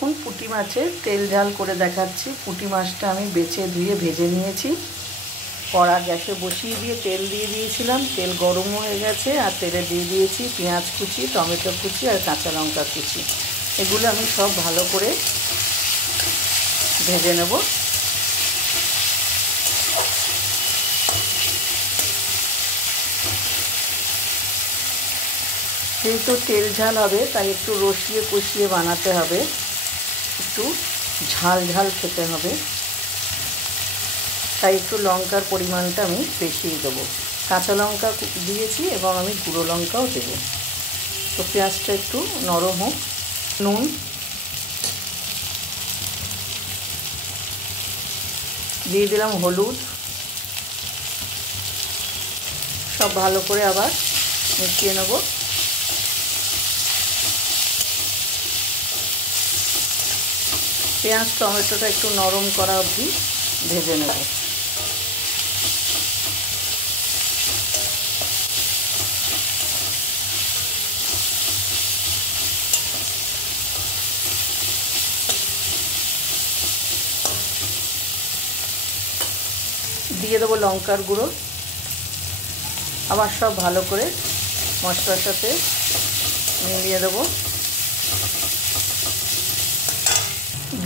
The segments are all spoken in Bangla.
এখন পুঁটি মাছের তেল ঝাল করে দেখাচ্ছি। পুঁটি মাছটা আমি বেছে ধুয়ে ভেজে নিয়েছি। কড়া গ্যাসে বসিয়ে দিয়ে তেল দিয়ে দিয়েছিলাম। তেল গরম হয়ে গেছে আর তেলে দিয়ে দিয়েছি পেঁয়াজ কুচি, টমেটো কুচি আর কাঁচা লঙ্কা কুচি। এগুলো আমি সব ভালো করে ভেজে নেব। যেহেতু তেল ঝাল হবে তাই একটু রসিয়ে কষিয়ে বানাতে হবে, একটু ঝাল ঝাল খেতে হবে, তাই একটু লঙ্কার পরিমাণটা আমি বেশিই দেবো। কাঁচা লঙ্কা দিয়েছি এবং আমি গুঁড়ো লঙ্কাও দেবো। তো পেঁয়াজটা একটু নরম হোক। নুন, দিয়ে দিলাম হলুদ, সব ভালো করে আবার মিশিয়ে নেব। পেঁয়াজ টমেটোটা একটু নরম করা অবধি ভেজে নেব। দিয়ে দেবো লঙ্কার গুঁড়ো। আবার সব ভালো করে মশলার সাথে মিলিয়ে দেবো।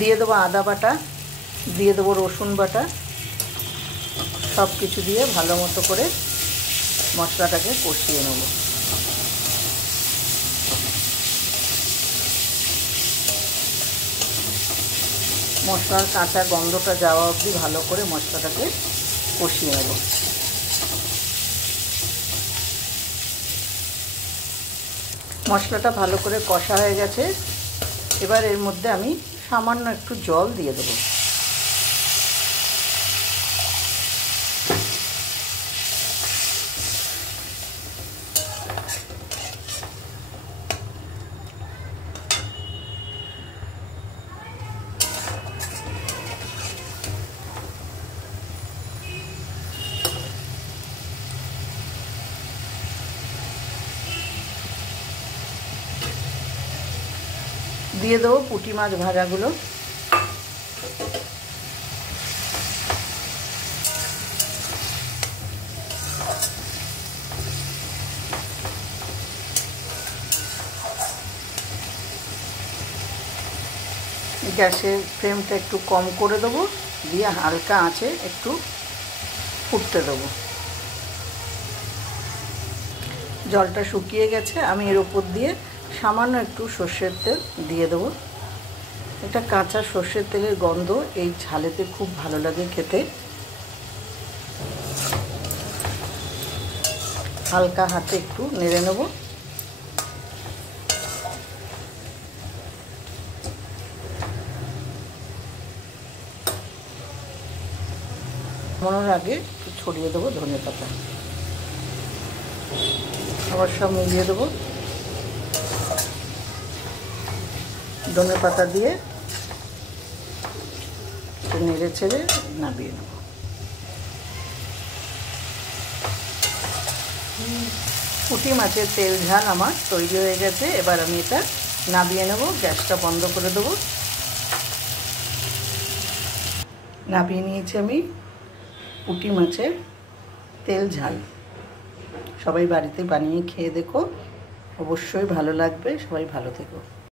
দিয়ে দেবো আদা বাটা, দিয়ে দেবো রসুন বাটা। সব কিছু দিয়ে ভালো মতো করে মশলাটাকে কষিয়ে নেব। মশলার কাঁচা গন্ধটা যাওয়া অবধি ভালো করে মশলাটাকে কষিয়ে নেব। মশলাটা ভালো করে কষা হয়ে গেছে। এবার এর মধ্যে আমি সামান্য একটু জল দিয়ে দেবো। দিয়ে দেবো পুঁটি মাছ ভাজাগুলো। গ্যাসের ফ্লেমটা একটু কম করে দেবো, দিয়ে হালকা আঁচে একটু ফুটতে দেবো। জলটা শুকিয়ে গেছে, আমি এর উপর দিয়ে সামান্য একটু সর্ষের তেল দিয়ে দেবো। এটা কাঁচা সর্ষের তেলের গন্ধ এই ঝালেতে খুব ভালো লাগে খেতে। হালকা হাতে একটু নেড়ে নেব। নামানোর আগে একটু ছড়িয়ে দেবো ধনে পাতা। আবার সব মিলিয়ে দেবো। ধনে পাতা দিয়ে একটু নেড়ে ছেড়ে নামিয়ে নেব। পুঁটি মাছের তেল ঝাল আমার তৈরি হয়ে গেছে। এবার আমি এটা নামিয়ে নেব। গ্যাসটা বন্ধ করে দেবো। নামিয়ে নিয়েছি আমি পুঁটি মাছের তেল ঝাল। সবাই বাড়িতে বানিয়ে খেয়ে দেখো, অবশ্যই ভালো লাগবে। সবাই ভালো থেকো।